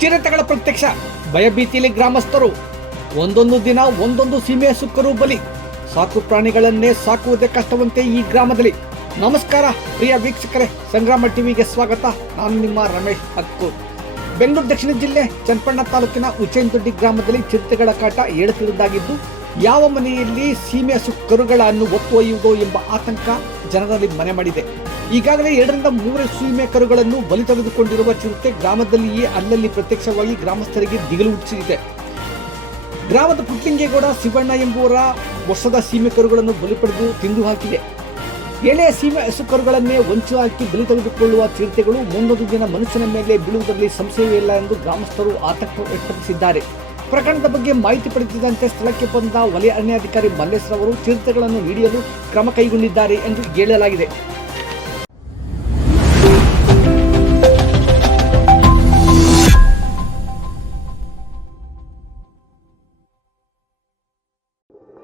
ಚಿರತೆಗಳ ಪ್ರತ್ಯಕ್ಷ, ಭಯಭೀತಿಯಲ್ಲಿ ಗ್ರಾಮಸ್ಥರು. ಒಂದೊಂದು ದಿನ ಒಂದೊಂದು ಸೀಮೆ ಸುಕ್ಕರು ಬಲಿ. ಸಾಕು ಪ್ರಾಣಿಗಳನ್ನೇ ಸಾಕುವುದೇ ಕಷ್ಟವಂತೆ ಈ ಗ್ರಾಮದಲ್ಲಿ. ನಮಸ್ಕಾರ ಪ್ರಿಯ ವೀಕ್ಷಕರೇ, ಸಂಗ್ರಾಮ ಟಿವಿಗೆ ಸ್ವಾಗತ. ನಾನು ನಿಮ್ಮ ರಮೇಶ್ ಹಕ್ಕು. ಬೆಂಗಳೂರು ದಕ್ಷಿಣ ಜಿಲ್ಲೆ ಚನ್ನಪಟ್ಟಣ ತಾಲೂಕಿನ ಉಚ್ಚೇನದೊಡ್ಡಿ ಗ್ರಾಮದಲ್ಲಿ ಚಿರತೆಗಳ ಕಾಟ ಏಳುತ್ತಿರುವುದಾಗಿದ್ದು, ಯಾವ ಮನೆಯಲ್ಲಿ ಸೀಮೆ ಕರುಗಳನ್ನು ಒತ್ತೊಯ್ಯುವುದೋ ಎಂಬ ಆತಂಕ ಜನರಲ್ಲಿ ಮನೆ ಮಾಡಿದೆ. ಈಗಾಗಲೇ 2 ರಿಂದ 3 ಸೀಮೆ ಕರುಗಳನ್ನು ಬಲಿ ತೆಗೆದುಕೊಂಡಿರುವ ಚಿರತೆ ಗ್ರಾಮದಲ್ಲಿಯೇ ಅಲ್ಲಲ್ಲಿ ಪ್ರತ್ಯಕ್ಷವಾಗಿ ಗ್ರಾಮಸ್ಥರಿಗೆ ದಿಗಿಲು ಹುಟ್ಟಿಸಿದೆ. ಗ್ರಾಮದ ಪುಟ್ಲಿಂಗೇಗೌಡ ಶಿವಣ್ಣ ಎಂಬುವರ ವರ್ಷದ ಸೀಮೆ ಕರುಗಳನ್ನು ಬಲಿ ಪಡೆದು ತಿಂದು ಹಾಕಿದೆ. ಎಳೆಯ ಸೀಮೆ ಕರುಗಳನ್ನೇ ಹೊಂಚು ಹಾಕಿ ಬಲಿ ತೆಗೆದುಕೊಳ್ಳುವ ಚಿರತೆಗಳು ಮುಂದೊಂದು ದಿನ ಮನುಷ್ಯನ ಮೇಲೆ ಬೀಳುವುದರಲ್ಲಿ ಸಂಶಯವಿಲ್ಲ ಎಂದು ಗ್ರಾಮಸ್ಥರು ಆತಂಕ ವ್ಯಕ್ತಪಡಿಸಿದ್ದಾರೆ. ಪ್ರಕರಣದ ಬಗ್ಗೆ ಮಾಹಿತಿ ಪಡೆದಿದ್ದಂತೆ ಸ್ಥಳಕ್ಕೆ ಬಂದ ವಲಯ ಅರಣ್ಯಾಧಿಕಾರಿ ಮಲ್ಲೇಶ್ ರವರು ಚಿರತೆಗಳನ್ನು ಹಿಡಿಯಲು ಕ್ರಮ ಕೈಗೊಂಡಿದ್ದಾರೆ ಎಂದು ಹೇಳಲಾಗಿದೆ.